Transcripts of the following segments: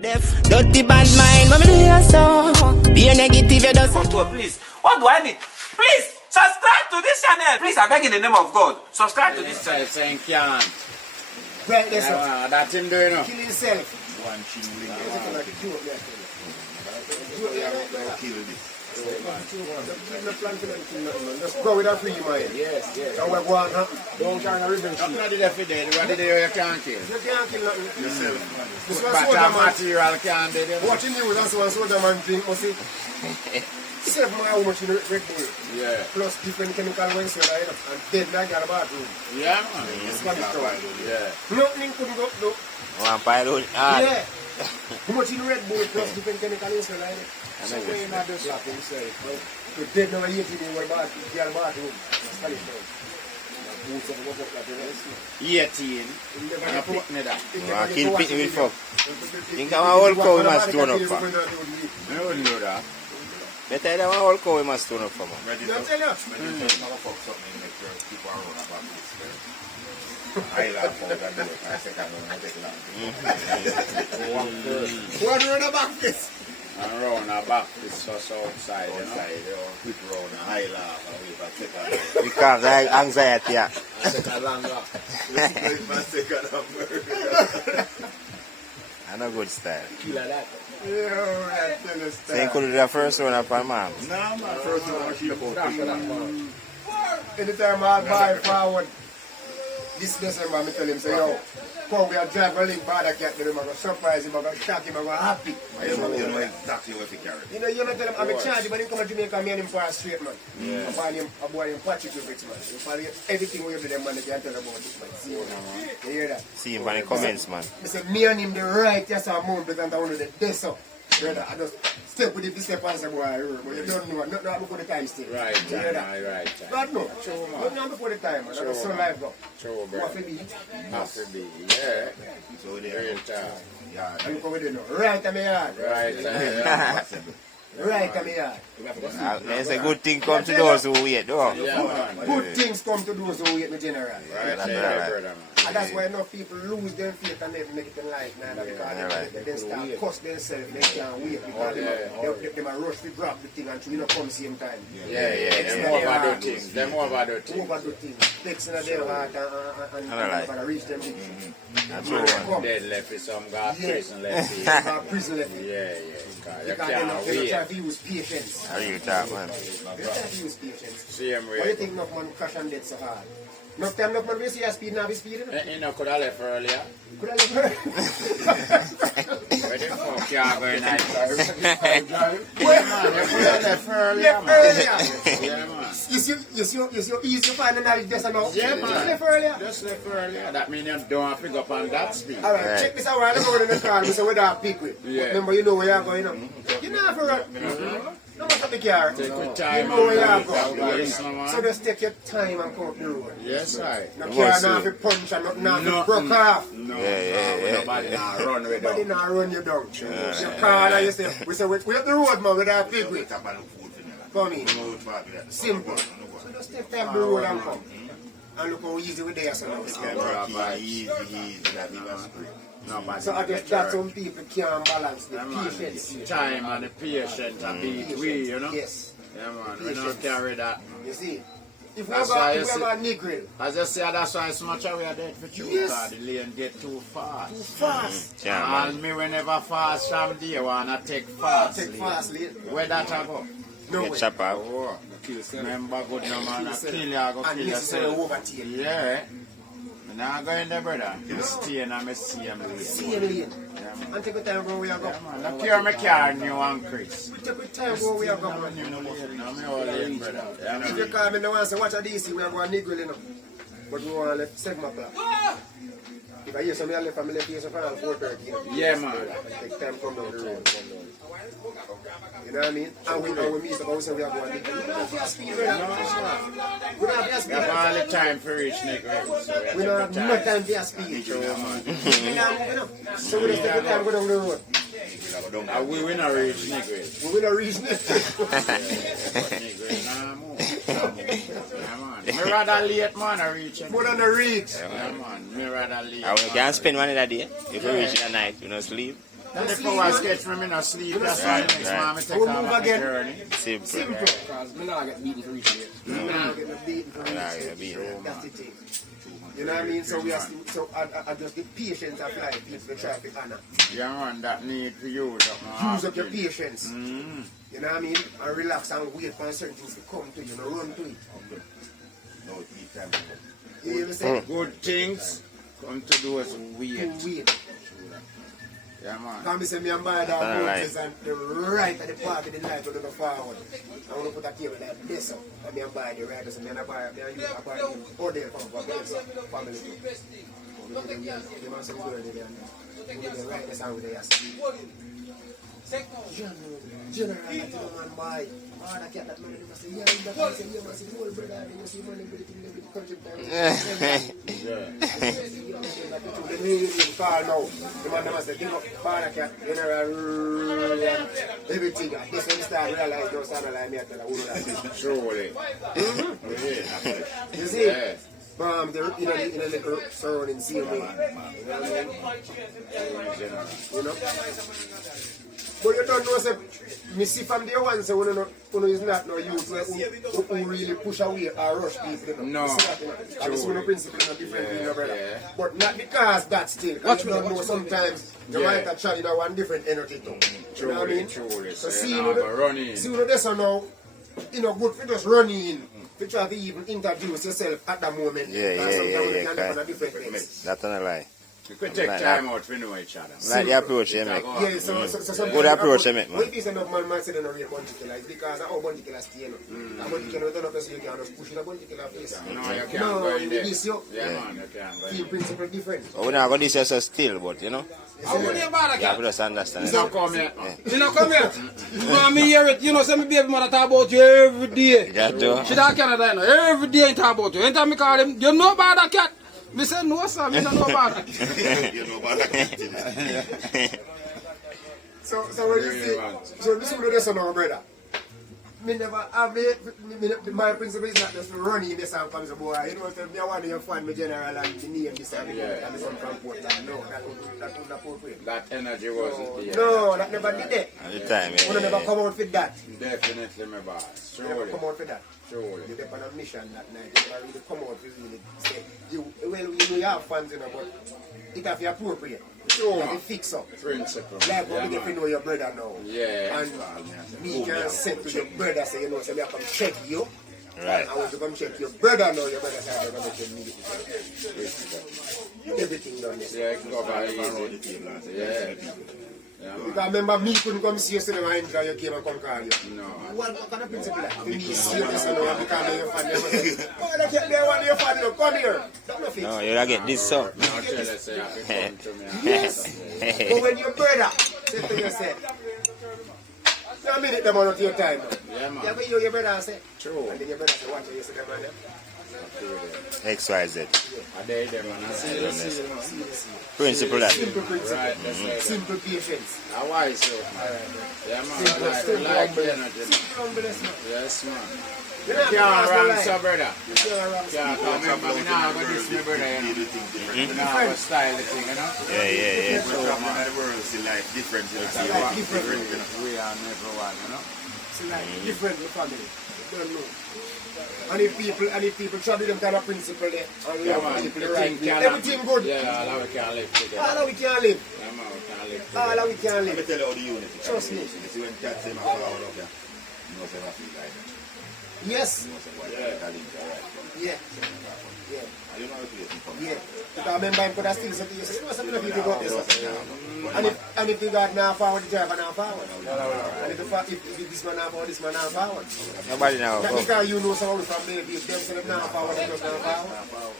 Dirty bad mind, mama do you so? Be a negative, you just. Please, what do I need? Please, subscribe to this channel. Please, I beg in the name of God. Subscribe to this channel. Saying can't. Right, that's all. That's him doing it. Kill yourself. One chin Just go with a free mind. Yes. So we're going to Don't carry a ribbon. I'm not every day. The one day you can't kill. You can't kill nothing. This one But soldier that man. material can't do them. Watching you, that's one soldier man drink, must see. 7 more how much in the Red Bull. Yeah. Plus different chemical ones you know, and dead like a bathroom. Yeah, man. It's got it going. Yeah. Nothing couldn't go, no. One pile Yeah. How much in Red Bull plus different chemical ones you know. So where you not do slap himself? The dead now 18 in one bathroom. That's got it going. 18. And put me that. kill pit with fuck. Think I'm a whole cow we must turn up for. I wouldn't do that. Better than a whole cow we must turn up for, man. I tell you. What run about this? And round the back, it's just outside, you know. Quick round, a high laugh, and we can take a Because anxiety, yeah. take a long laugh. I know good style. Kill like that. Yeah, I tell you. So you could do the first one up on mom. No, man. First one, she about Anytime I buy forward, this December, I tell him, say, yo, come we are driving a link bad cat, I'm going to surprise him, I'm going to shock him, I'm going to happy. You know exactly what he carry. You know, you know, tell him, I'm in charge, but he come to Jamaica, me and him for a straight, man. I buy him, I buy him Patrick with it, man. You follow everything we do them, man, they can tell about it, man. See, you hear that? See him in the comments, man. I said, me and him, the right, yes, I'm more because I want to the desk up. Brother, I just step with it, this step as a boy, but you don't know, not before the time still. Right, you hear that? right. God no, not before the time, man. That's so life go. True, bro. What for me? Have to be, yeah. So real time. Yeah, I look over there now. Right at me yard. Right, Right at me yard. There's a good thing come to those who wait, though. yeah, man. Good things come to those who wait, me general. Right, brother, man. And that's why enough people lose their faith and they make it in life now because they then start cuss themselves, they can't wait because they might rush to grab the thing and you know come same time. Yeah. Them more about the things. Them more about the things. Overdo things. Takes in their heart and reach them big. That's true. Dead left with some got prison left. Prison left. Yeah. You Because can't they don't wait. try to use patience. How you talk, man? They don't try to use patience. Same Why do you way. think enough man crash and dead so hard? Enough time enough man will see your speed now, be speeding. You know, could have left earlier. Could I live Where the fuck you are going night? Yeah, man. You could have left earlier, man. earlier? Yeah, man. You see easy to find a knowledge just enough. Yeah, man. Just left earlier. Just left earlier. That means you don't have to pick up on that speed. Alright, check this out while I go in the car. We say, where do I pick with? Yeah. Remember, you know where you're going, you know? You know for run. No matter the car. Take your You time know where and you're go. going. Yes, man. So just take your time and come up the road. Yes, I. No car not to punch and not to broke off. No, Yeah. nobody now run with Nobody them. not run you down. Your car, and you say, we up the road, man, with our big way. Come in. Simple. So just take time the road and come. And look how easy we there, so now. Easy. Nobody. So I guess that some people can't balance the patience. Time and the patience and be we, you know? Yes. Yeah, man. We don't carry that. You see, if we That's why you have see- a Negro, As I say, that's why so much we are dead for you. Yes. Because the lane get too fast. fast. Yeah, And me whenever fast from there, wanna take fast. Take lane. fast lane. Where that I go? No Get way. chop out. Oh, remember good no man, I kill you, I go kill Unnecessary yourself. overtake. Yeah. I'm not going there, brother. You stay and I'm same lane. Same lane. Yeah, man. And take your time go where you go. Yeah, man. Look here, my car new and Chris. We take your time go where you go. I'm Man. my old lane, brother. Yeah, If you man. call me now and say, watch a DC, we are going Negro, you know. But we want to left 7 o'clock. If I hear somebody left, I'm left here so far at 4:30. You know. Yeah, man. Take time come down the road. You know what I mean? And we meet about say we are going Negro. We don't have to speed, brother. We don't have to We have speed. all the time for reach Negro. So We don't have no time for speed. True, man. So we just take the time go down the road. We will not reach Negro. We will not reach it. Negro, nah, move. Yeah, man. Me rather late, man, I reach it. More than a reach. Yeah, man. Me rather late. And we can spend one in a day. If we reach in the night, we don't sleep. If I was sketch me, not sleep. That's why the next man I take We'll off move on the again. journey. Simple. Because me not get beaten for reaching it. Me not get beaten for reaching it. That's the thing. You know what I mean? So we are still, so I just the patience of life is the traffic honor. Yeah, man, that need for you. Use up your patience. You know what I mean? And relax and wait for certain things to come to you. No run to it. No eat time. You hear me say? Good things come to those who wait. Wait. Yeah, man. Come say me and buy that boat and the right at the part of the night to the forward. I want to put a cable like this up. And me and buy the right and I buy the order from family. The man said we go there and we right this and we there. General, I tell man buy. I can't that man say, yeah, but I say, yeah, I say, the old brother, you see money, everything, every country. The name call now. The man must say, give up, Barnacat, General, everything. This one start realize, don't stand like me, I tell you, who that is. Surely. You see? They're in a little surrounding same way. You know what I mean? You know? But you don't know, say, me see from the one, so when is not no youth who really push away or rush people. No. And this one principle is different thing, brother. Yeah. But not because that still. Because you don't know sometimes you might have tried one different energy too. You know what I mean? So see you this now, you know, good for just running in. To try to even introduce yourself at that moment. Yeah. That's not a lie. You could take time out to know each other. Like the approach you make. Yeah, so good approach you make, man. What is enough man say they don't real bunty killer? It's because how bunty killer stay, you know. And bunty killer don't know so you can just push it a bunty killer face. No, you can't go in there. This you. Yeah, man, you can't go in Team principle different. But we're not going to this yourself still, but you know. How would you about You have to just understand. You don't come here. You know, come here. You know, me hear it. You know, say me baby mother talk about you every day. That too. She don't Canada, you know. Every day he talk about you. Anytime me call him, you know about that cat? Me say, no, sir, me don't know about that. You know about that. So when you see, so this one is no brother. Me never have it. My principle is not just running this and comes a boy. You know, if I want to find my general and the name this and and some from Portland. No, that would appropriate. That energy wasn't there. No, that never did it. At the time, We never come out with that. Definitely, my boss. You never Surely. come out with that. Surely. You depend on a mission that night. You never really come out with really say, you have fans, you know, but it have to be appropriate. Sure. You fix up. Principle. Like what we get to know your brother now. Yeah. And me can say to your brother, say, you know, say, I come check you. Right. I want to come check your brother now. Your brother say, I'm going to meet you. Everything done there. Yeah, you can go by easy. Yeah. Yeah, Because remember, me couldn't come see you, so I enjoy you came and come call you. no. What kind of principle like? To me, see you, so now because of your family. Oh, they can't be one of your family. Come here. Don't know if No, you gotta get this up. Now tell us, say, I can come to me. Yes. But when your brother say to yourself, now a minute, them are not your time. Yeah, man. Yeah, but your brother say, True. and then your brother say, watch you see them man there. XYZ. I dare them, man. I see this. Principle that. Simple principle. Right, that's right. Simple patience. How wise you? Yeah, man. Like energy. Yes, man. You Can't run, so brother. You can't run. Can't come. Remember, we now go this, my brother, you know. We now go style the thing, you know. Yeah. So, man. The world see life different, you know. See what different. we are never one, you know. It's like different in the family. You don't know. And if people try to do them kind of principle there, and Yeah, love man. people The right, thing can everything good. Yeah, all we can live together. All we can live. Yeah, man, we can live All together. we can Let me live. tell you how the unity. Trust me. You see when cats say, "Man, follow up here," you know, say, "I feel like it." Yes. You know, say, "Why you call him there, right?" Yeah. Yeah. And you know how to do it in public. Yeah. Because I remember him could have still said to you, you know something of people got this. And if you got now forward, the driver now forward. And if this man now forward, this man now forward. Nobody now. Not because you know someone from maybe if them say them now forward, they just now forward.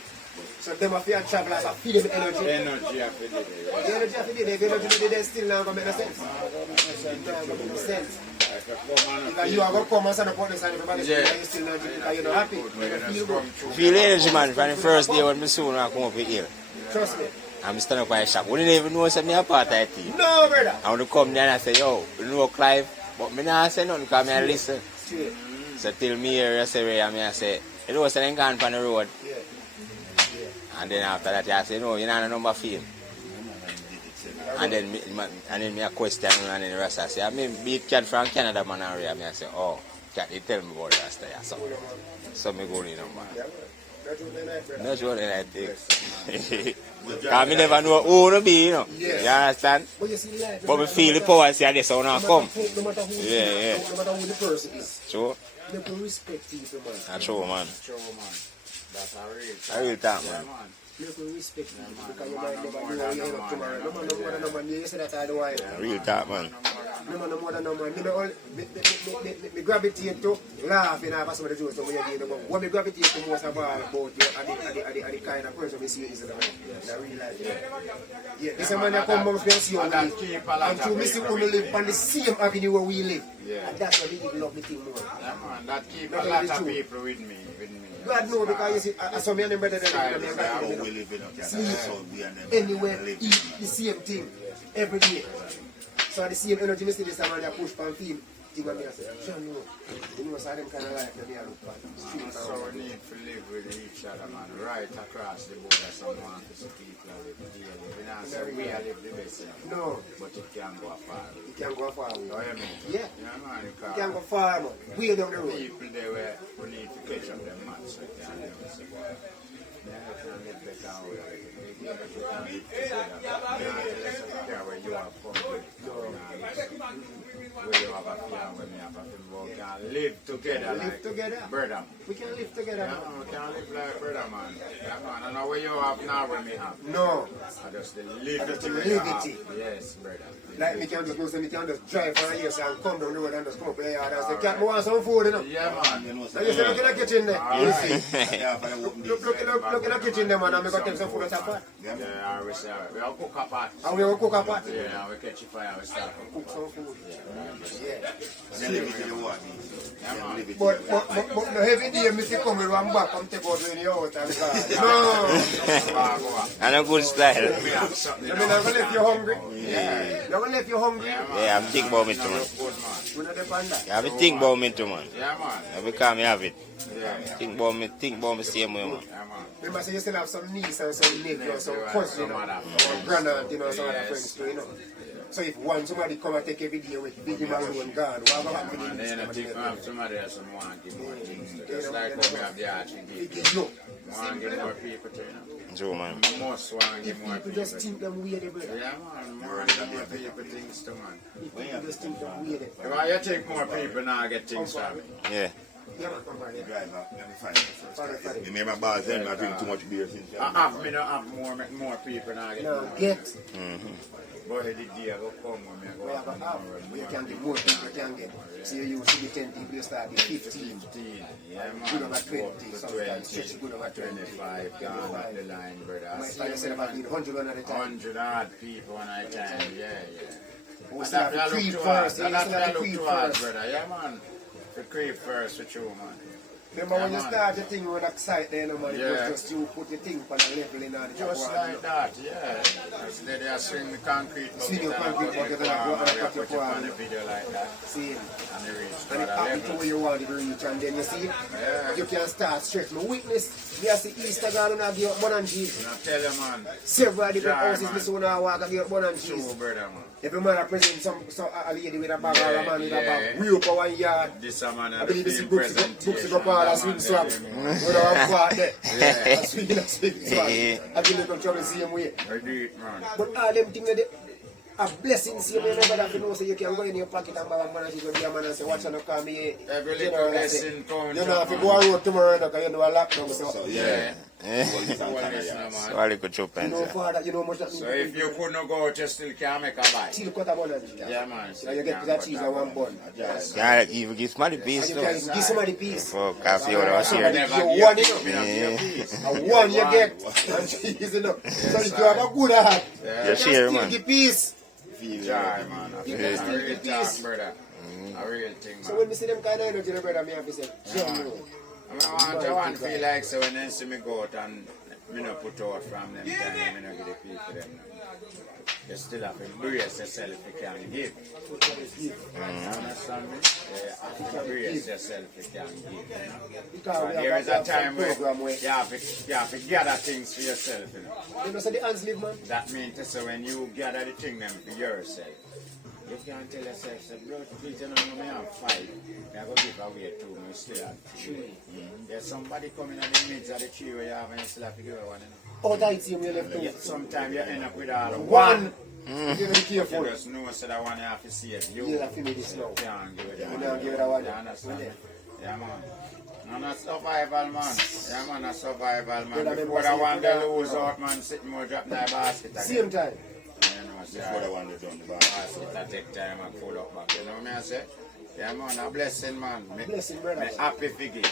So them have to travel as a feed them energy. Energy after the day. The energy have to be there. The energy they still not going to make no sense. It not going to make no sense. Because you are going to come and stand up on the side of everybody and you still not because you're not happy. You don't feel good. Feel the energy, man, from the first day when I soon I come up here. Trust me. I'm standing up by the shop. We didn't even know something apart of that team. No, brother. I want to come there and I say, yo, you know Clive, but me not say nothing because I listen. Straight. So till me here, I say, I say, you know, so then gone on the road. Yeah. And then after that, I say, no, you're not a number field. And then me a question and then the rest I say, I mean big cat from Canada man area. Me I say, oh, cat they tell me about the rest yeah, so me go in man. Not sure that I think. Because me never know who to be, you know. Yes. You understand? But you see, like, But me feel the power see this so now come. No matter who Yeah. no matter who the person is. True. You can respect people, man. That's true, man. True, man. That's a real thing. I will talk, man. Yeah, man. You can respect people because you might never know how you end up tomorrow. No man, no more than no man. You say that all the while. Real talk, man. No man, no more than no man. Me gravitate to laughing after somebody do something you do. What me gravitate to most of all about you are the kind of person we see is in the real life. Yeah, this man that come amongst me and see how we live. And to me see how we live on the same avenue where we live. And that's why we love the thing more. Yeah, man. That keep a lot of people with me. God know because you see, I saw me and them better than How them. we live in a Sleep so we and them anywhere, live. eat the same thing every day. So the same energy, me see this man that push pan feel. Thing what me I say, John, you know, so them kind of life that me I look for. So we need to live with each other, man. Right across the border, someone to see people live daily. We not say we are live the best, you know. No, But it can go far. you can't go far. Oh, yeah, man. Yeah, Yeah, man. you can't go far, man. Way down the road. People there where we need to catch up them man, so they can live so far. Yeah, they can live better and we are living. They can live together. Yeah, where you are from. Where you have a fear, where me have a fear, we can live together. Live like together. brother. We can live together, Yeah, man. man, we can live like brother, man. Yeah, man. And now where you have now, where me have. No, I just the liberty. just the we liberty. have. Yes, brother. like me can just go, so me can just drive for a year and come down the road and just come up here and say, cat, me want some food, you know. Yeah, man. You know, And you say, look in the kitchen there. You see. yeah, for the open Look in the kitchen there, man, and me got take some food out of pot. Yeah, we say, we have cook a pot. And we will cook a pot. Yeah, we catch a fire, we start to cook. Cook some food. Yeah. Then live it in the water. Then live it in the But water. the heavy day, me see come with one back, come take out when you out and no. And a good style. We have something. I mean, I'm gonna leave you hungry. Yeah. I'm gonna leave you hungry. Yeah, I'm thinking about me too, man. Good, man. We not depend that. You have to think about me too, man. Yeah, man. Every time you have it. Yeah. Think about me same way, man. Yeah, man. Remember, say you still have some niece and some nephew and some cousin, you know, or grandaunt, you know, some other friends too, you know. So if one somebody come and take every day with big man and God, what will happen And to then I this? think somebody else want to give more things. Just like how we have the arch to give. Big you. Want to give more people to, you know. True, man. Most want to give more People people. just think them weird, brother. Yeah, man. More people things too, man. People just think them weird. If you take more people now, get things from me. Yeah. Yeah, man, come on, yeah. Drive up, let me find it first. Find it. You remember bars then, I drink too much beer since. Me not have more people now, get No, more. get. But the day I go come when I We go have a half. We can get more people, we can get. See, you used to be 10 people, you start with 15. 15. Yeah, Good man. over 20, sometimes 20, stretch good over 20. 25, gone up the line, brother. My father said about 100 at a time. 100 odd people one at a time, yeah. We And still have that to we creep look first. to You us. still That have to we creep look to us, first. brother. Yeah, man. To creep first with you, man. Remember when you start the thing with that site there, no man, it Yeah. was just you put the thing on the level in the Just like that, yeah. Just let they swing the concrete bucket Swing the and concrete put bucket the and farm, put and your put it on farm. the video like that. See, And they reach and it to happen other to where levels. you want to reach, and then you see, Yeah. you can start stretch. My witness, me as the Easter garden, I give up bun and cheese. And I tell you, man. Several different Yeah, houses, man. me soon I walk and give up bun and cheese. True, brother, man. Every man I present a lady with a bag or a man with a bag, Yeah. we up for 1 yard. This a man I and believe the this film books presentation. go all as swing swap. When I walk there, Yeah. I swing swap. I give them trouble the same way. I do it, man. But all them things, a blessing, see me never that you know, so you can go in your pocket and buy one man and she go be a man and say, watch out, call me. Every You know little what I say? lesson counts. You know, if you go on road tomorrow, because you know a lockdown, so Yeah. Eh? Well, listen, So man. I like to chop you and know, Father, you know how much that means. So if you couldn't go out, you still can make a bite. See the cut of one and Yeah, man. so you get that cheese and one bun. yeah, even give somebody piece And too. you can give somebody peace. For coffee or Somebody share. give you one, you know. Yeah. And one you get, and cheese, you know. So if you have a good heart, Yeah. you Just can share, still man. give peace. Try, man. You A can still real give talk, peace. brother. A real thing, So man. when we see them kind of energy, brother, me have to say, genuine. I want to feel like so when they see me go out and me not put out from them time, me not get the people them. you still have to embrace yourself if you can give. You understand me? You have to embrace yourself if you can give. So there is a time where you have to gather things for yourself. You know, so the hands live, man. That means to say when you gather the thing them for yourself, you can't tell yourself, say, bro, please, you know, I have 5. You're going to give away 2, and you still have 3. There's somebody coming in the midst of the 3 where you have, and you still have to give away 1. Oh, that's him, you left out. Sometimes you end up with all 1. You be careful. You just know so that one you have to see it. You have to do this now. You can't give it You don't give it a 1. You understand? Yeah, man. And a survival, man. Yeah, man, a survival, man. Before the one they lose out, man, sitting more drop in the basket again. Same time. Before the one they done the basket, that take time and pull up back. You know what I say? Yeah, man, a blessing, man. Blessing, brother. Me happy for give.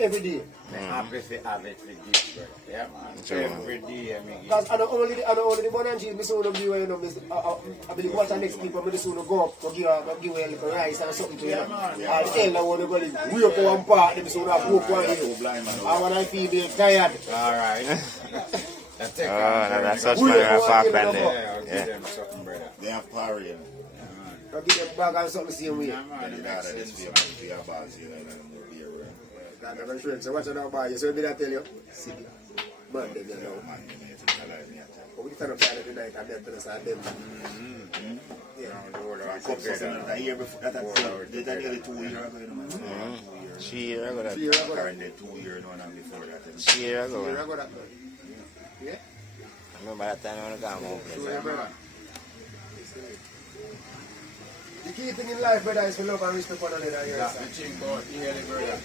Every day. Me happy for have it for give, brother. Yeah, man. Every day, me give. Because I don't only the bun and cheese, I soon give you know, I believe what the next people, I soon go up, go give you a little rice and something to you. And the elder want to go in, we up one part, they soon have walk one hill. And when I feel they tired. All right. That's such man park band there. Give them something, brother. They have party. I give them bag and something same way. Yeah, man, it makes sense. I'm not sure. So what's another buy? You so did I tell you? See, man, they don't know. But we turn up Friday tonight and then to the side them. A year before, did I nearly 2 years ago? 3 years ago. 2 years ago and before that. 3 years ago. Yeah? I remember that time when I got home. The key thing in life, brother, is to love and respect one another. That's the thing about daily, brother.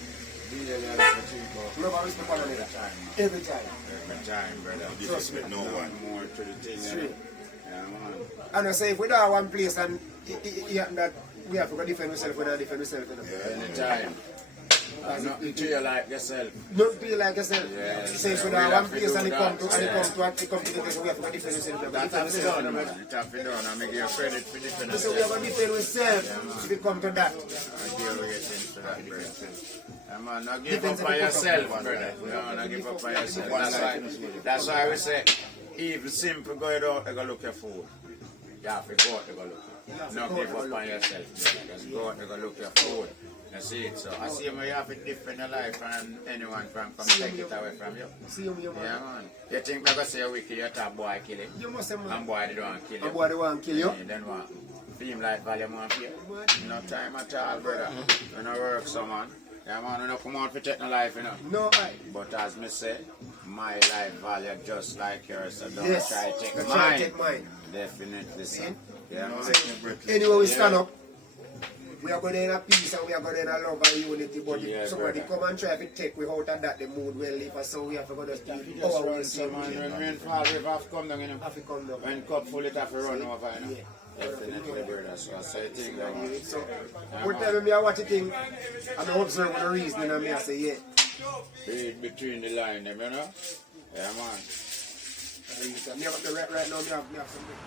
Daily, that's the thing about. Love and respect one another. Every time. Every time, brother. Disrespect no one. More to the thing. Straight. Yeah, man. And I say, if we don't have one place and it happen that we have to go defend ourselves, we don't defend ourselves. Anytime. Not to you like yourself. Not be like yourself. Yeah, Say if we don't have one place and it come to the place, we have to go defend ourselves. That have to be done, man. It have to be done. I make you credit for defending So we have to defend ourselves if it come to that. I deal with it for that, brother. Yeah, man, not give up on yourself, brother. No, not give up on yourself. That's why we say, even simple go out, you go look your food. You have to go out, you go look. Not give up on yourself, brother. Just go out, you go look your food. You see it, so I see you have to defend your life and anyone from take it away from you. See you, man. Yeah, man. You think they're going to say a wicked, you talk boy kill him. You must say, man. And boy they don't want to kill you. And boy they want to kill you. Yeah, then what? Film like volume 1 here. No time at all, brother. You know work so man. Yeah, man, you don't come out for take no life, you know. No, I. But as me say, my life value just like yours, so don't Yes. try to take Don't mine. try to take mine. Definitely, son. Yeah, man. Anyway, we stand up. We are going in a peace and we are going in a love and unity. But Yeah, if somebody brother. come and try to take we out of that, the mood will leave us. So we have to go to Just our run own some man. When rain fall, river have to come down, you know. have to come down. When cup full, it have to run over, you know. Yeah. Definitely, brother. So I say thing that man. So, one time me I watch a thing and I observe the reasoning and me I say, yeah. Read between the line, them, you know. Yeah, man. Me have right now, me have something.